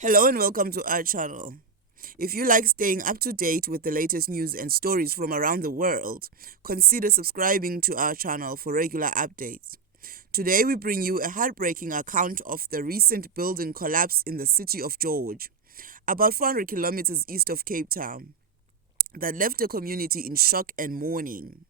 Hello and welcome to our channel. If you like staying up to date with the latest news and stories from around the world, consider subscribing to our channel for regular updates. Today we bring you a heartbreaking account of the recent building collapse in the city of George, about 400 kilometers east of Cape Town, that left the community in shock and mourning.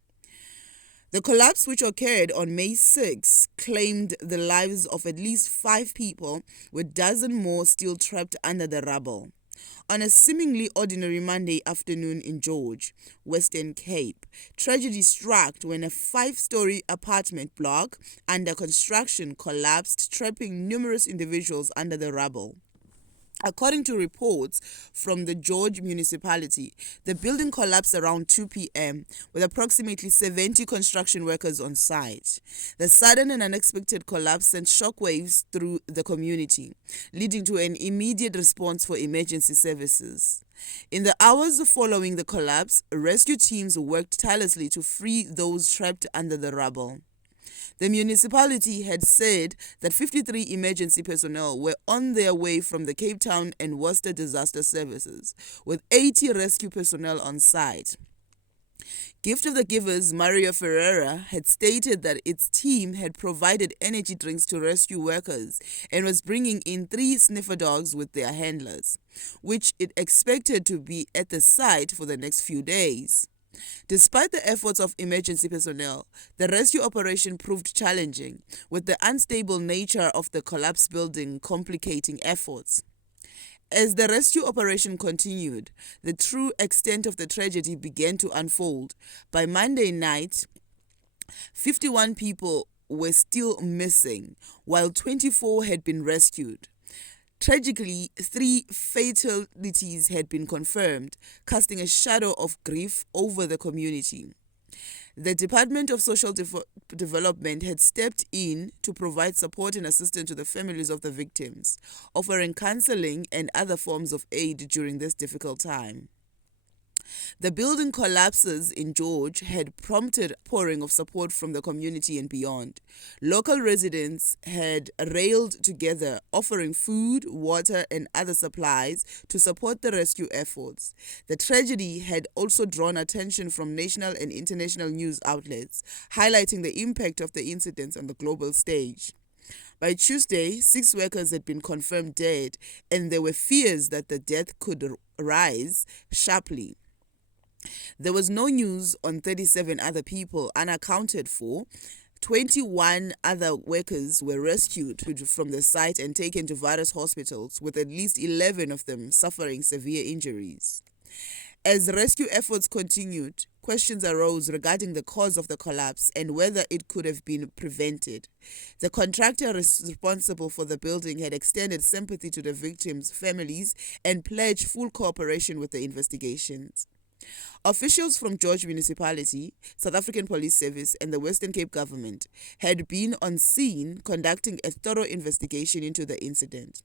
The collapse, which occurred on May 6, claimed the lives of at least 5 people, with a dozen more still trapped under the rubble. On a seemingly ordinary Monday afternoon in George, Western Cape, tragedy struck when a 5-story apartment block under construction collapsed, trapping numerous individuals under the rubble. According to reports from the George municipality, the building collapsed around 2 p.m. with approximately 70 construction workers on site. The sudden and unexpected collapse sent shockwaves through the community, leading to an immediate response for emergency services. In the hours following the collapse, rescue teams worked tirelessly to free those trapped under the rubble. The municipality had said that 53 emergency personnel were on their way from the Cape Town and Worcester disaster services, with 80 rescue personnel on site. Gift of the Givers Mario Ferreira had stated that its team had provided energy drinks to rescue workers and was bringing in 3 sniffer dogs with their handlers, which it expected to be at the site for the next few days. Despite the efforts of emergency personnel, the rescue operation proved challenging, with the unstable nature of the collapsed building complicating efforts. As the rescue operation continued, the true extent of the tragedy began to unfold. By Monday night, 51 people were still missing, while 24 had been rescued. Tragically, 3 fatalities had been confirmed, casting a shadow of grief over the community. The Department of Social Development had stepped in to provide support and assistance to the families of the victims, offering counseling and other forms of aid during this difficult time. The building collapses in George had prompted pouring of support from the community and beyond. Local residents had rallied together, offering food, water, and other supplies to support the rescue efforts. The tragedy had also drawn attention from national and international news outlets, highlighting the impact of the incidents on the global stage. By Tuesday, 6 workers had been confirmed dead, and there were fears that the death could rise sharply. There was no news on 37 other people unaccounted for. 21 other workers were rescued from the site and taken to various hospitals, with at least 11 of them suffering severe injuries. As rescue efforts continued, questions arose regarding the cause of the collapse and whether it could have been prevented. The contractor responsible for the building had extended sympathy to the victims' families and pledged full cooperation with the investigations. Officials from George Municipality, South African Police Service, and the Western Cape government had been on scene conducting a thorough investigation into the incident.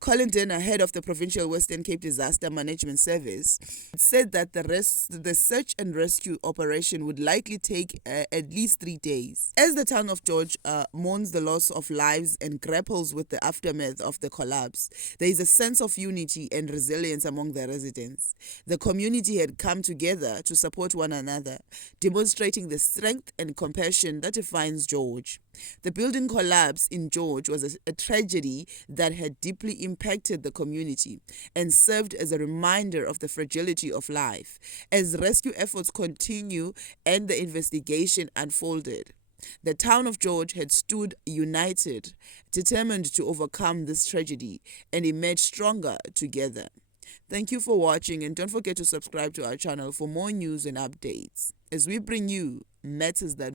Colin Denner, head of the Provincial Western Cape Disaster Management Service, said that the search and rescue operation would likely take at least 3 days. As the town of George mourns the loss of lives and grapples with the aftermath of the collapse, there is a sense of unity and resilience among the residents. The community had come together to support one another, demonstrating the strength and compassion that defines George. The building collapse in George was a tragedy that had deeply impacted the community and served as a reminder of the fragility of life. As rescue efforts continue and the investigation unfolded, the town of George had stood united, determined to overcome this tragedy and emerge stronger together. Thank you for watching, and don't forget to subscribe to our channel for more news and updates as we bring you matters that